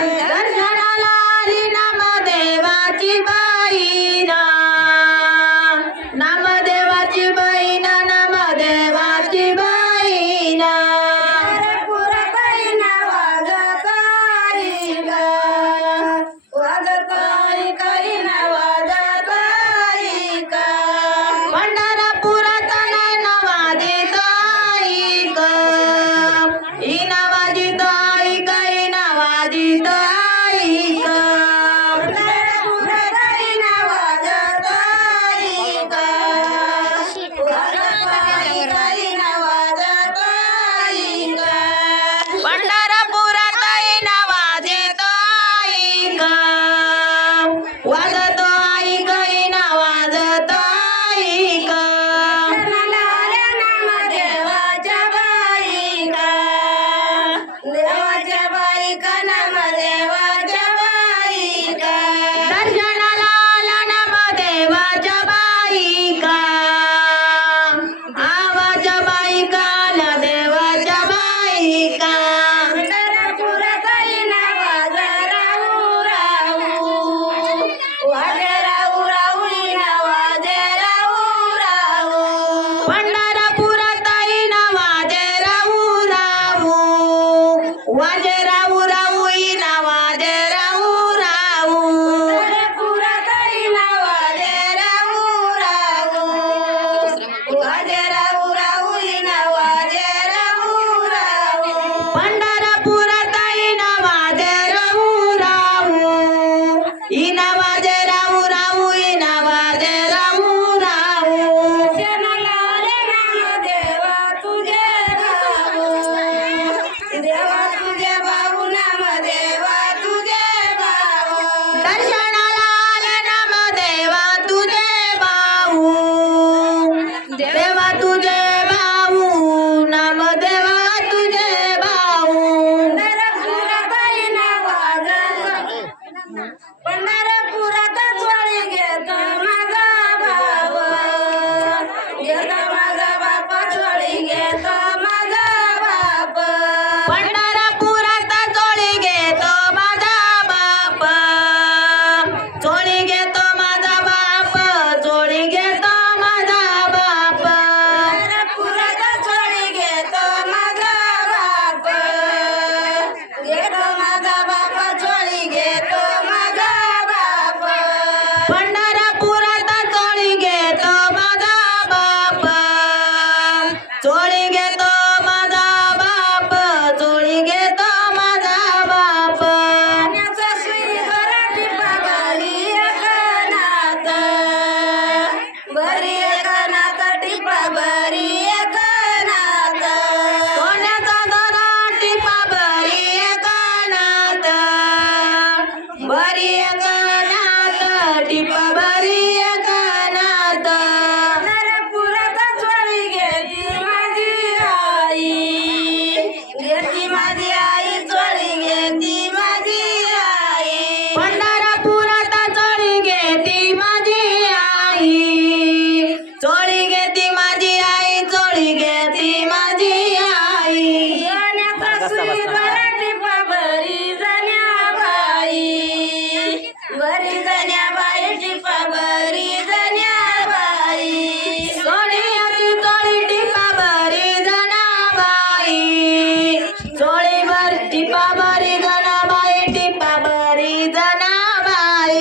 Darshana 一个 Y nada टिपा बरी जनाबाई टिपा बरी जनाबाई.